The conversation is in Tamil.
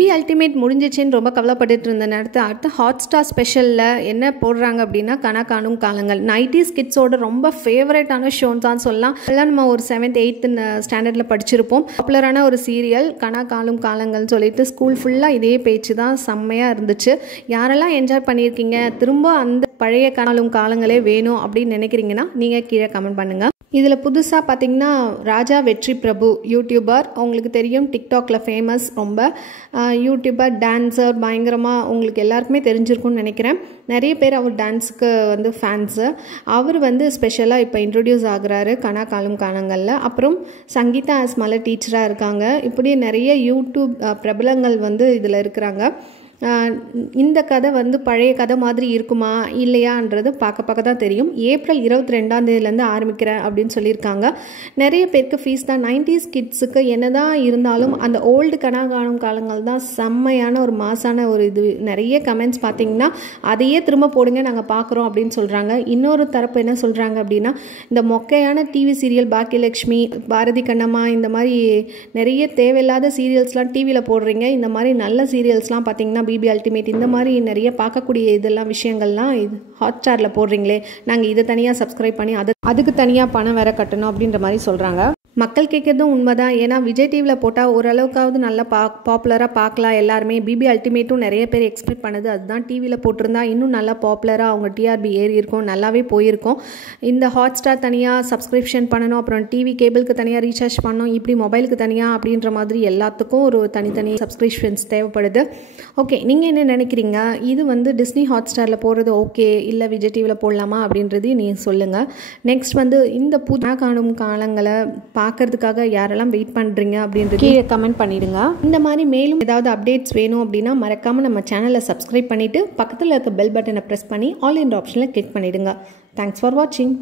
பி அல்டிமேட் முடிஞ்சிச்சுன்னு ரொம்ப கவலைப்பட்டுட்டு இருந்த நேரத்தில் அடுத்து ஹாட்ஸ்டார் ஸ்பெஷலில் என்ன போடுறாங்க அப்படின்னா கனா காணும் காலங்கள் 90s கிட்ஸோட ரொம்ப ஃபேவரட்டான ஷோன்னு தான் சொல்லலாம். எல்லாம் நம்ம ஒரு 7th 8th ஸ்டாண்டர்டில் படிச்சிருப்போம். பாப்புலரான ஒரு சீரியல் கனா காணும் காலங்கள்னு சொல்லிட்டு ஸ்கூல் ஃபுல்லாக இதே பேச்சு தான் செம்மையாக இருந்துச்சு. யாரெல்லாம் என்ஜாய் பண்ணியிருக்கீங்க, திரும்ப அந்த பழைய காணும் காலங்களே வேணும் அப்படின்னு நினைக்கிறீங்கன்னா நீங்கள் கீழே கமெண்ட் பண்ணுங்கள். இதில் புதுசாக பார்த்தீங்கன்னா ராஜா வெற்றி பிரபு யூடியூபர், உங்களுக்கு தெரியும் டிக்டாக்ல ஃபேமஸ், ரொம்ப யூடியூபர் டான்ஸர், பயங்கரமாக உங்களுக்கு எல்லாருக்குமே தெரிஞ்சிருக்கும்னு நினைக்கிறேன். நிறைய பேர் அவர் டான்ஸுக்கு வந்து ஃபேன்ஸு. அவர் வந்து ஸ்பெஷலாக இப்போ இன்ட்ரடியூஸ் ஆகுறாரு கனா காலும் காலங்களில். அப்புறம் சங்கீதா ஆஸ்மால டீச்சராக இருக்காங்க. இப்படி நிறைய யூடியூப் பிரபலங்கள் வந்து இதில் இருக்கிறாங்க. இந்த கதை வந்து பழைய கதை மாதிரி இருக்குமா இல்லையான்றது பார்க்க தான் தெரியும். ஏப்ரல் 22 ஆரம்பிக்கிறேன் அப்படின்னு சொல்லியிருக்காங்க. நிறைய பேருக்கு ஃபீஸ் தான். 90s கிட்ஸுக்கு என்னதான் இருந்தாலும் அந்த ஓல்டு கனா காணும் காலங்கள் தான் செம்மையான ஒரு மாசான ஒரு இது. நிறைய கமெண்ட்ஸ் பார்த்தீங்கன்னா அதையே திரும்ப போடுங்க நாங்கள் பார்க்குறோம் அப்படின்னு சொல்கிறாங்க. இன்னொரு தரப்பு என்ன சொல்கிறாங்க அப்படின்னா, இந்த மொக்கையான டிவி சீரியல் பாக்கியலட்சுமி, பாரதி கண்ணம்மா, இந்த மாதிரி நிறைய தேவையில்லாத சீரியல்ஸ்லாம் டிவியில் போடுறீங்க. இந்த மாதிரி நல்ல சீரியல்ஸ்லாம் பார்த்தீங்கன்னா பிபி அல்டிமேட், இந்த மாதிரி நிறைய பார்க்கக்கூடிய இதெல்லாம் விஷயங்கள்லாம் இது ஹாட்ஸ்டாரில் போடுறீங்களே, நாங்கள் இதை தனியாக சப்ஸ்கிரைப் பண்ணி அதுக்கு தனியாக பணம் வேற கட்டணும் அப்படின்ற மாதிரி சொல்கிறாங்க. மக்கள் கேட்குறதும் உண்மைதான். ஏன்னா விஜய் டிவியில் போட்டால் ஓரளவுக்காவது நல்லா பாப்புலராக பார்க்கலாம் எல்லாருமே. பிபி அல்டிமேட்டும் நிறைய பேர் எக்ஸ்பெக்ட் பண்ணுது. அதுதான் டிவியில் போட்டிருந்தா இன்னும் நல்லா பாப்புலராக அவங்க டிஆர்பி ஏறி இருக்கும், நல்லாவே போயிருக்கும். இந்த ஹாட்ஸ்டார் தனியாக சப்ஸ்கிரிப்ஷன் பண்ணணும், அப்புறம் டிவி கேபிளுக்கு தனியாக ரீசார்ஜ் பண்ணணும், இப்படி மொபைலுக்கு தனியாக அப்படின்ற மாதிரி எல்லாத்துக்கும் ஒரு தனித்தனி சப்ஸ்கிரிப்ஷன்ஸ் தேவைப்படுது. ஓகே, நீங்கள் என்ன நினைக்கிறீங்க? இது வந்து டிஸ்னி ஹாட்ஸ்டாரில் போடுறது ஓகே இல்லை விஜய் டிவியில் போடலாமா அப்படின்றது நீங்கள் சொல்லுங்கள். நெக்ஸ்ட் வந்து இந்த புது காணும் காலங்களை பார்க்கறதுக்காக யாரெல்லாம் வெயிட் பண்ணுறீங்க அப்படின்றது கீழே கமெண்ட் பண்ணிடுங்க. இந்த மாதிரி மேலும் ஏதாவது அப்டேட்ஸ் வேணும் அப்படின்னா மறக்காமல் நம்ம சேனலை சப்ஸ்கிரைப் பண்ணிவிட்டு பக்கத்தில் இருக்க பெல் பட்டனை ப்ரெஸ் பண்ணி ஆல் என்ற ஆப்ஷனில் கிளிக் பண்ணிவிடுங்க. தேங்க்ஸ் ஃபார் வாட்சிங்.